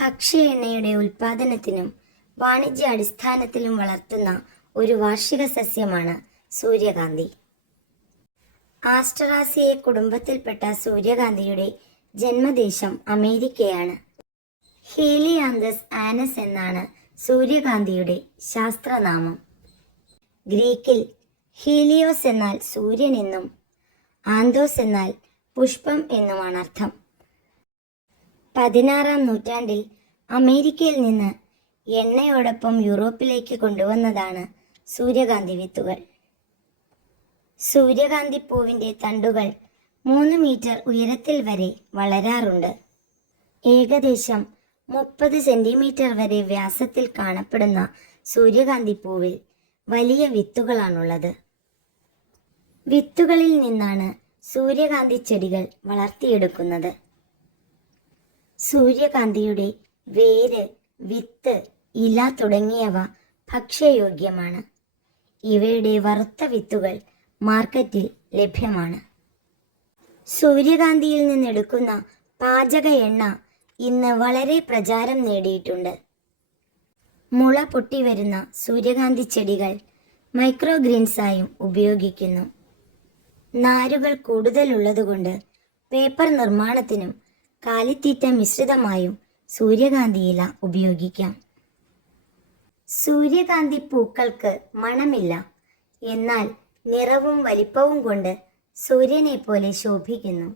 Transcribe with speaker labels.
Speaker 1: ഭക്ഷ്യ എണ്ണയുടെ ഉൽപാദനത്തിനും വാണിജ്യ അടിസ്ഥാനത്തിലും വളർത്തുന്ന ഒരു വാർഷിക സസ്യമാണ് സൂര്യകാന്തി. ആസ്ട്രാസിയെ കുടുംബത്തിൽപ്പെട്ട സൂര്യകാന്തിയുടെ ജന്മദേശം അമേരിക്കയാണ്. ഹീലിയാന്തസ് ആനസ് എന്നാണ് സൂര്യകാന്തിയുടെ ശാസ്ത്രനാമം. ഗ്രീക്കിൽ ഹീലിയോസ് എന്നാൽ സൂര്യൻ എന്നും ആന്തോസ് എന്നാൽ പുഷ്പം എന്നുമാണ് അർത്ഥം. പതിനാറാം നൂറ്റാണ്ടിൽ അമേരിക്കയിൽ നിന്ന് എണ്ണയോടൊപ്പം യൂറോപ്പിലേക്ക് കൊണ്ടുവന്നതാണ് സൂര്യകാന്തി വിത്തുകൾ. സൂര്യകാന്തി പൂവിന്റെ തണ്ടുകൾ മൂന്ന് മീറ്റർ ഉയരത്തിൽ വരെ വളരാറുണ്ട്. ഏകദേശം മുപ്പത് സെന്റിമീറ്റർ വരെ വ്യാസത്തിൽ കാണപ്പെടുന്ന സൂര്യകാന്തി പൂവിൽ വലിയ വിത്തുകളാണുള്ളത്. വിത്തുകളിൽ നിന്നാണ് സൂര്യകാന്തി ചെടികൾ വളർത്തിയെടുക്കുന്നത്. സൂര്യകാന്തിയുടെ വേര് വിത്ത് ഇല തുടങ്ങിയവ ഭക്ഷ്യയോഗ്യമാണ്. ഇവയുടെ വറുത്ത വിത്തുകൾ മാർക്കറ്റിൽ ലഭ്യമാണ്. സൂര്യകാന്തിയിൽ നിന്നെടുക്കുന്ന പാചക എണ്ണ ഇന്ന് വളരെ പ്രചാരം നേടിയിട്ടുണ്ട്. മുള പൊട്ടിവരുന്ന സൂര്യകാന്തി ചെടികൾ മൈക്രോഗ്രീൻസായും ഉപയോഗിക്കുന്നു. നാരുകൾ കൂടുതലുള്ളതുകൊണ്ട് പേപ്പർ നിർമ്മാണത്തിനും കാലിത്തീറ്റ മിശ്രിതമായും സൂര്യകാന്തി ഇല ഉപയോഗിക്കാം. സൂര്യകാന്തി പൂക്കൾക്ക് മണമില്ല. എന്നാൽ നിറവും വലിപ്പവും കൊണ്ട് സൂര്യനെ പോലെ ശോഭിക്കുന്നു.